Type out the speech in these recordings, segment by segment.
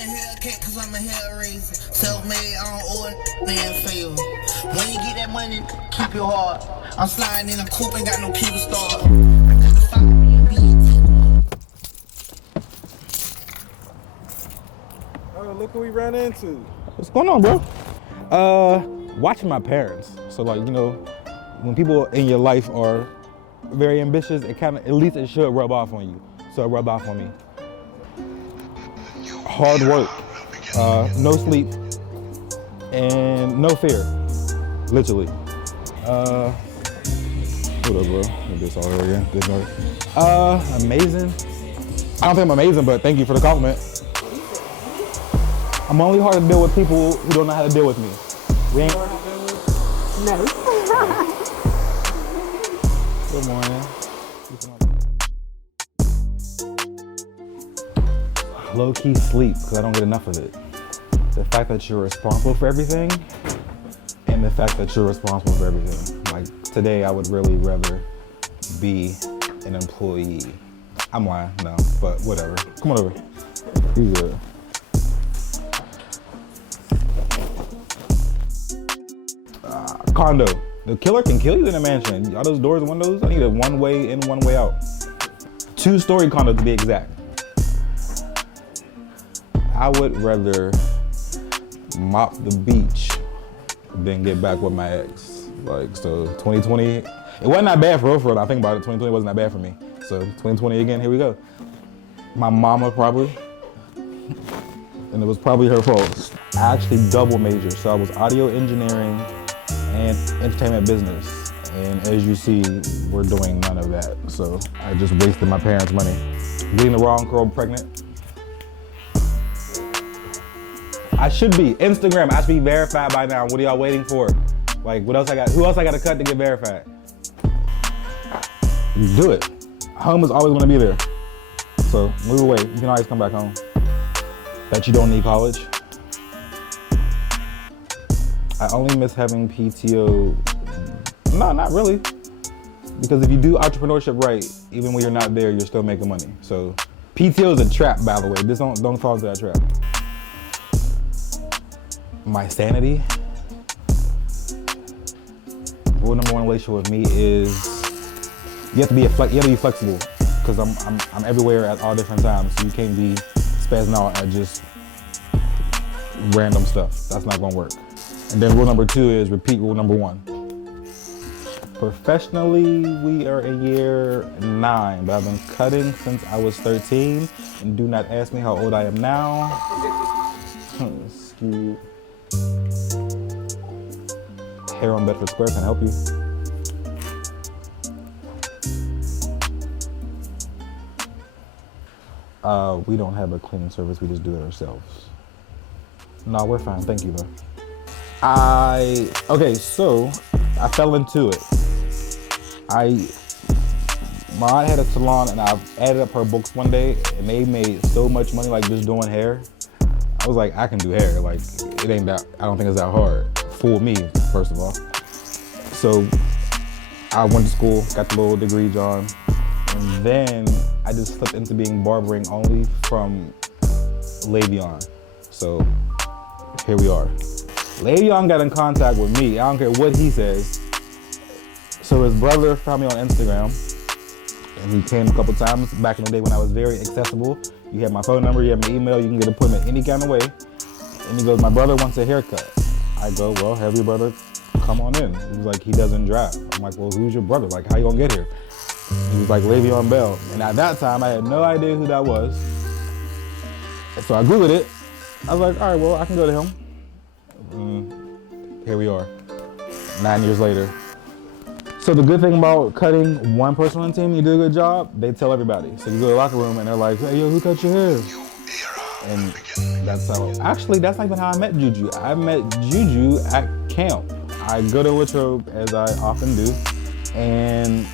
a Hellcat cause I'm a Hellraiser. Self-made, I don't owe it, man fail. When you get that money, keep your heart. I'm sliding in a coupe, ain't got no key to start. Oh, look who we ran into. What's going on, bro? Watching my parents. So like, you know, when people in your life are very ambitious, it kind of, at least it should rub off on you. So it rubbed off on me. Hard work, no sleep, and no fear, literally. What up, bro? Let me do this all over again. Good night. Amazing. I don't think I'm amazing, but thank you for the compliment. I'm only hard to deal with people who don't know how to deal with me. We ain't. No. Good morning. Low-key sleep, because I don't get enough of it. The fact that you're responsible for everything, and the fact that you're responsible for everything. Like, today I would really rather be an employee. I'm lying, no, but whatever. Come on over. You good. Condo. The killer can kill you in a mansion. All those doors and windows, I need a one way in, one way out. 2-story condo to be exact. I would rather mop the beach than get back with my ex. Like, so 2020, it wasn't that bad for real. I think about it, 2020 wasn't that bad for me. So 2020 again, here we go. My mama probably, and it was probably her fault. I actually double majored, so I was audio engineering and entertainment business. And as you see, we're doing none of that. So I just wasted my parents' money. Getting the wrong girl pregnant. I should be. Instagram, I should be verified by now. What are y'all waiting for? Like, what else I got? Who else I got to cut to get verified? You do it. Home is always gonna be there. So move away. You can always come back home. Bet you don't need college. I only miss having PTO. No, not really. Because if you do entrepreneurship right, even when you're not there, you're still making money. So PTO is a trap, by the way. Just don't fall into that trap. My sanity. Rule number one relationship with me is you have to be flexible, because I'm everywhere at all different times. So you can't be spazzing out at just random stuff. That's not gonna work. And then rule number 2 is repeat rule number 1. Professionally, we are in year 9, but I've been cutting since I was 13. And do not ask me how old I am now. Excuse. Hair on Bedford Square can help you. We don't have a cleaning service, we just do it ourselves. No, we're fine, thank you though. Okay, so I fell into it. My aunt had a salon and I added up her books one day and they made so much money like just doing hair. I was like, I can do hair, like it ain't that, I don't think it's that hard. For me, first of all. So I went to school, got the little degree, John, and then I just slipped into being barbering only from Leveon. So here we are. Leveon got in contact with me. I don't care what he says. So his brother found me on Instagram, and he came a couple times back in the day when I was very accessible. You had my phone number, you had my email, you can get an appointment any kind of way. And he goes, my brother wants a haircut. I go, well, have your brother come on in. He was like, he doesn't drive. I'm like, well, who's your brother? Like, how you gonna get here? He was like, Leveon Bell. And at that time, I had no idea who that was. So I Googled it. I was like, all right, well, I can go to him. Here we are, 9 years later. So the good thing about cutting one person on the team, you do a good job, they tell everybody. So you go to the locker room and they're like, hey, yo, who cut your hair? And that's how, actually, that's not even how I met Juju. I met Juju at camp. I go to Latrobe, as I often do. And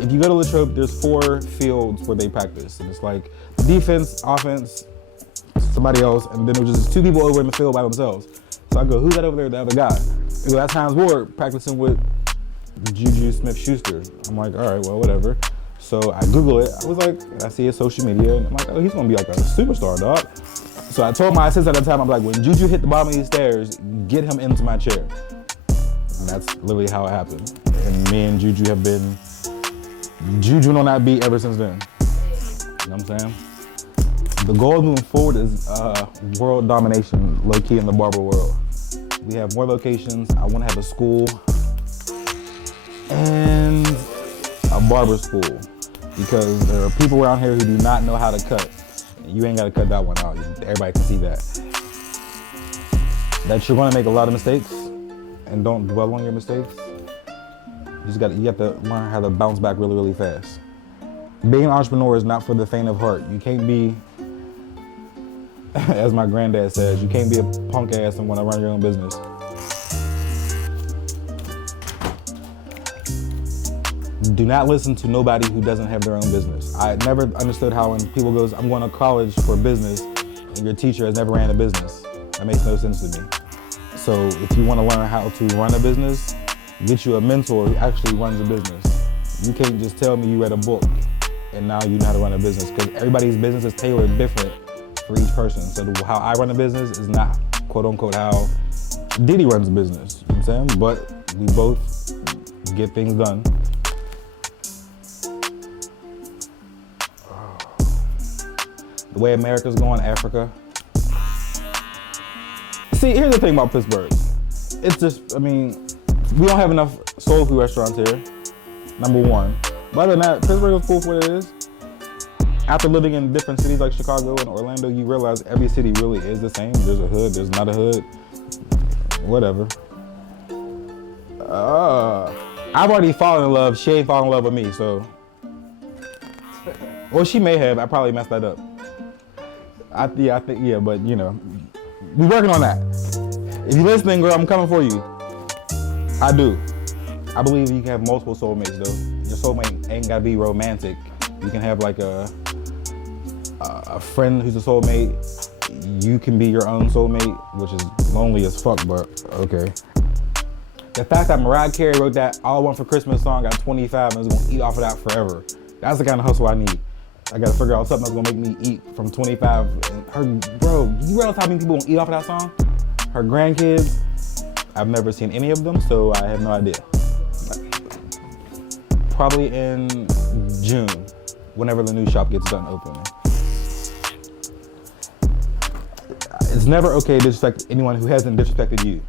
if you go to Latrobe, there's 4 fields where they practice. And it's like defense, offense, somebody else, and then there's just 2 people over in the field by themselves. So I go, who's that over there, the other guy? They go, that's Hines Ward practicing with Juju Smith-Schuster. I'm like, all right, well, whatever. So I Google it. I was like, I see his social media, and I'm like, oh, he's gonna be like a superstar, dog. So I told my assistant at the time, I'm like, when Juju hit the bottom of these stairs, get him into my chair. And that's literally how it happened. And me and Juju have been Juju on that beat ever since then. You know what I'm saying? The goal moving forward is world domination, low key in the barber world. We have more locations. I want to have a school and a barber school because there are people around here who do not know how to cut. You ain't got to cut that one out. Everybody can see that. That you're going to make a lot of mistakes and don't dwell on your mistakes. You have to learn how to bounce back really, really fast. Being an entrepreneur is not for the faint of heart. You can't be, as my granddad says, you can't be a punk ass and want to run your own business. Do not listen to nobody who doesn't have their own business. I never understood how when people goes, I'm going to college for business, and your teacher has never ran a business. That makes no sense to me. So if you want to learn how to run a business, get you a mentor who actually runs a business. You can't just tell me you read a book and now you know how to run a business, because everybody's business is tailored different for each person. So how I run a business is not, quote unquote, how Diddy runs a business, you know what I'm saying? But we both get things done. The way America's going, Africa. See, here's the thing about Pittsburgh. It's just, I mean, we don't have enough soul food restaurants here, number one. But other than that, Pittsburgh is cool for what it is. After living in different cities like Chicago and Orlando, you realize every city really is the same. There's a hood, there's not a hood, whatever. I've already fallen in love. She ain't fallen in love with me, so. Well, she may have. I probably messed that up. I think, but you know, we working on that. If you're listening, girl, I'm coming for you. I do. I believe you can have multiple soulmates, though. Your soulmate ain't gotta be romantic. You can have like a friend who's a soulmate. You can be your own soulmate, which is lonely as fuck, but okay. The fact that Mariah Carey wrote that "All I Want for Christmas" song at 25 and is gonna eat off of that forever. That's the kind of hustle I need. I gotta figure out something that's gonna make me eat from 25. And her, bro, you realize how many people gonna eat off of that song? Her grandkids, I've never seen any of them, so I have no idea. Probably in June, whenever the new shop gets done opening. It's never okay to disrespect anyone who hasn't disrespected you.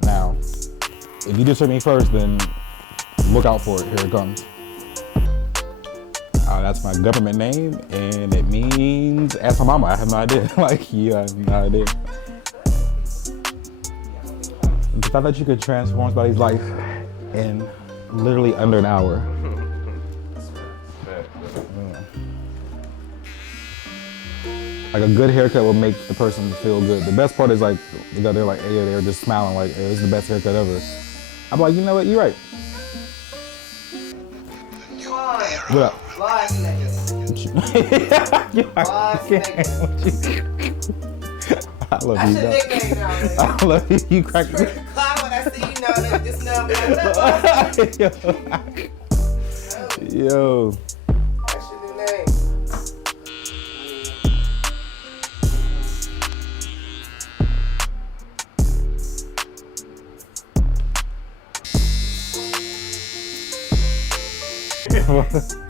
Now, if you disrespect me first, then look out for it. Here it comes. That's my government name, and it means ask my mama. I have no idea. Like, yeah, I have no idea. The fact that you could transform somebody's life in literally under an hour. Like a good haircut will make the person feel good. The best part is like, they're like, hey, they're just smiling like, hey, this is the best haircut ever. I'm like, you know what, you're right. What up? Live I love you, dog. I love you. You crack me. Cloud, when I see you know this number. Yo. That's your new name. What?